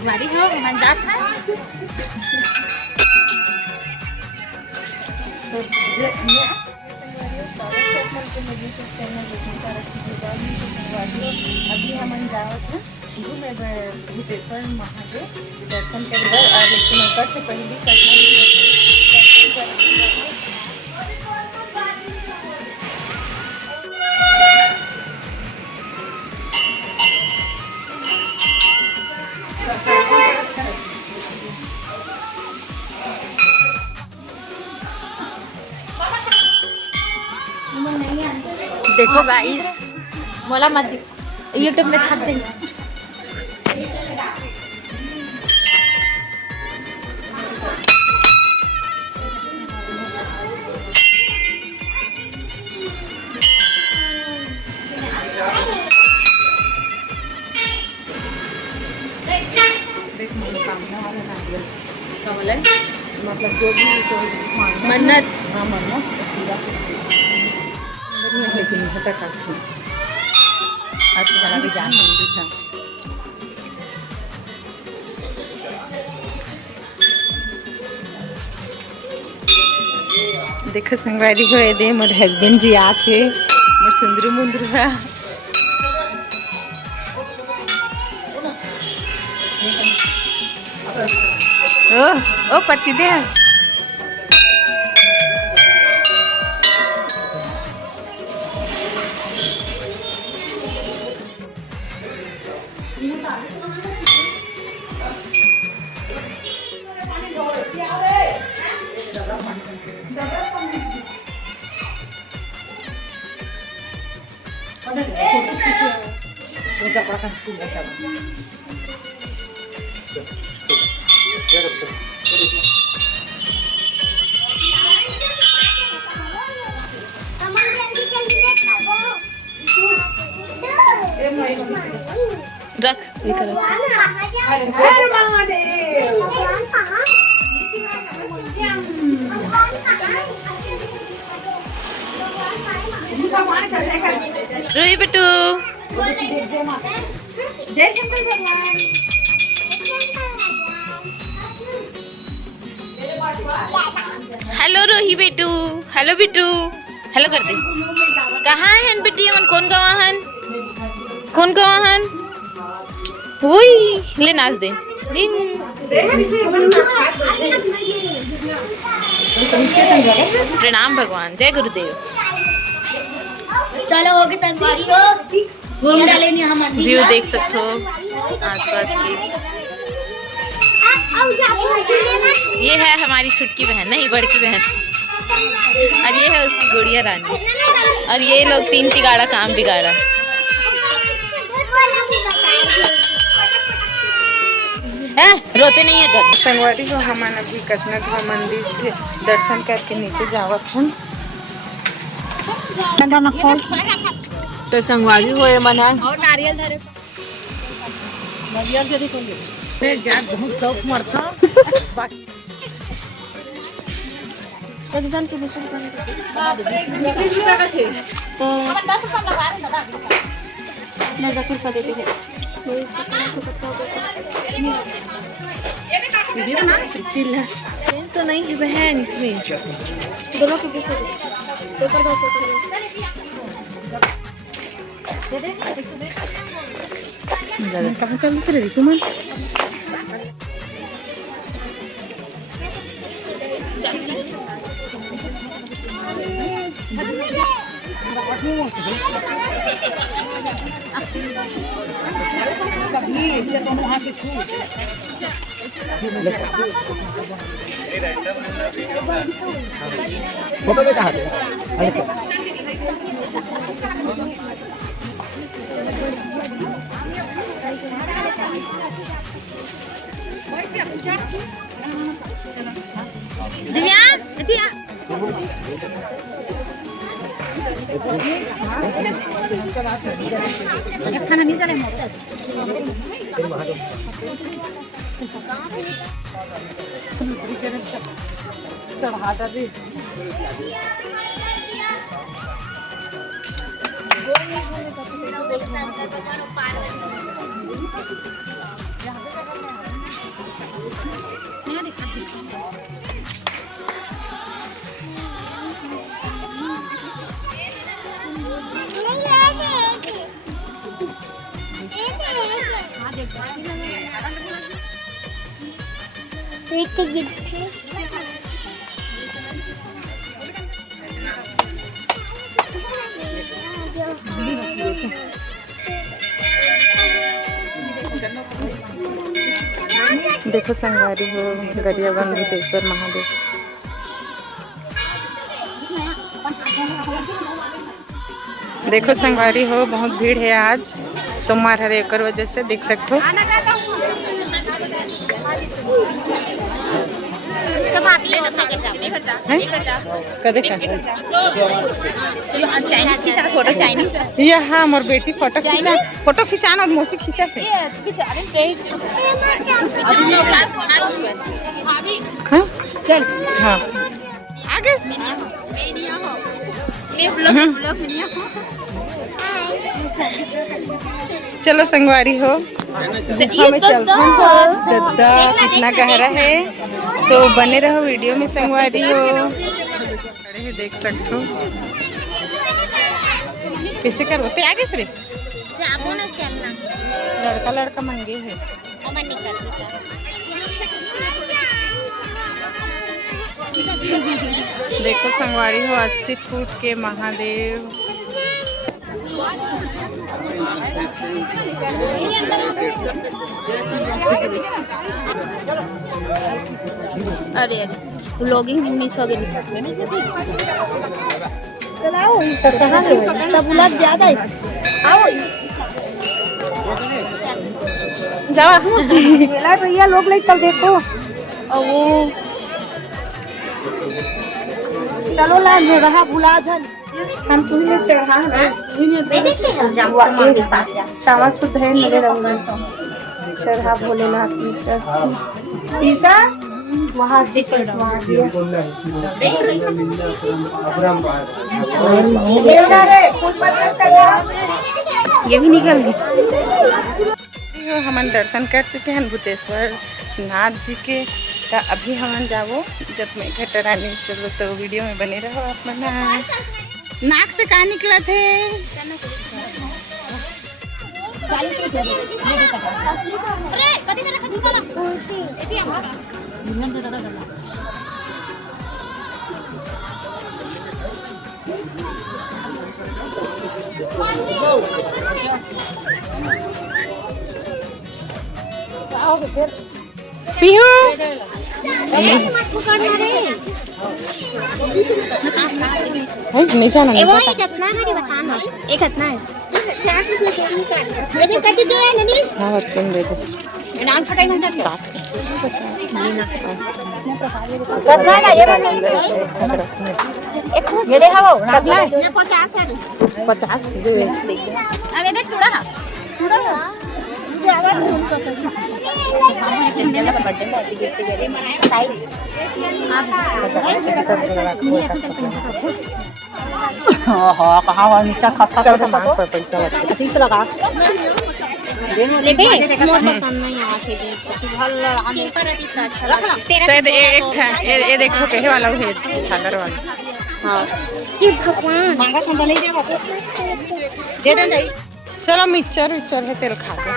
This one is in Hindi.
संगवारी हो मन जात है अभी हम जावत हैं घूमे भूतेश्वर महादेव दर्शन करे और लेकिन ओकर से पहले करना देखो गाइस मोला मत यूट्यूब में छाप देंगे मतलब जो भी मन्नत हाँ मन्नत लेकिन होता काफी आपकी जगह भी जान मंदिर था देखो संगवारी को ये दे मोर हस्बैंड जी आथे मोर सुंदरू मुंदरू है ओ पति दे रख ये करो रोही बिट्टू जय शंकर भगवान हेलो रोही बेटू हेलो बिट्टू हेलो कर दे कहाँ है बिट्टी मन कौन गवाहन हुई ले नाच दे प्रणाम भगवान जय गुरुदेव चलो हो गए संगवारी हो घूम डालेंगे हम व्यू देख सकते हो आसपास की ये है हमारी छुटकी बहन नहीं बड़की बहन और ये है उसकी गुड़िया रानी और ये लोग 3 तिगाड़ा काम बिगाड़ा है रोते नहीं है घर संगवारी को हम अभी कचनाधुआ मंदिर से दर्शन करके नीचे जावत हैं तो संगवारी हो मन है और नारियल धरे नारियल जरी को मैं जान बहुत शौक मरता एकदम के बिल्कुल तो 10 रुपये देते हैं चिल्ला तो नहीं है बहन इसमें दोनों को 20 पेपर 200 दे दे कहाँ चल रही तुम फोटो में कहा दिव्यान खाना नहीं चले चढ़ाता भी एक तो गिफ्ट देखो संगवारी हो गरियाबंद भूतेश्वर महादेव। देखो संगवारी हो बहुत भीड़ है आज, सोमवार है एक वजह से देख सकते हो। फोटो चाइनीज यहाँ मोर बेटी फोटो खिंचाना मौसी खींचा थे। हाँ आगे चलो संगवारी हो हमें चलते हैं। गद्दा कितना गहरा है तो बने रहो वीडियो में संगवारी हो। खड़े हैं देख सकते हो कैसे करते आगे से लड़का लड़का मंगे है। देखो संगवारी हो 80 फुट के महादेव। अरे व्लॉगिंग मिस हो गई। चलाओ कहाँ है सब उलट ज्यादा है। आओ जाओ मेला भैया लोग ले कल देखो और वो चलो ला रहा भुला जन हम तुम्हें चढ़ा चावल शुद्ध है मेरे चढ़ा भोलेनाथ ईसा वहाँ ये भी निकल गई। हम दर्शन कर चुके हैं भूतेश्वर नाथ जी के। तो अभी हम जाओ जब मैं घटरानी चलो तो वीडियो में बने रहो अपना। नाक से कहाँ निकला थे? पीहू नहीं जाना एक हतना है हाँ तुम दे दो 50 पैसा लगा ये देखो कहे वाला है छागर वाला। हाँ चलो मिक्सचर है तेल खा दो।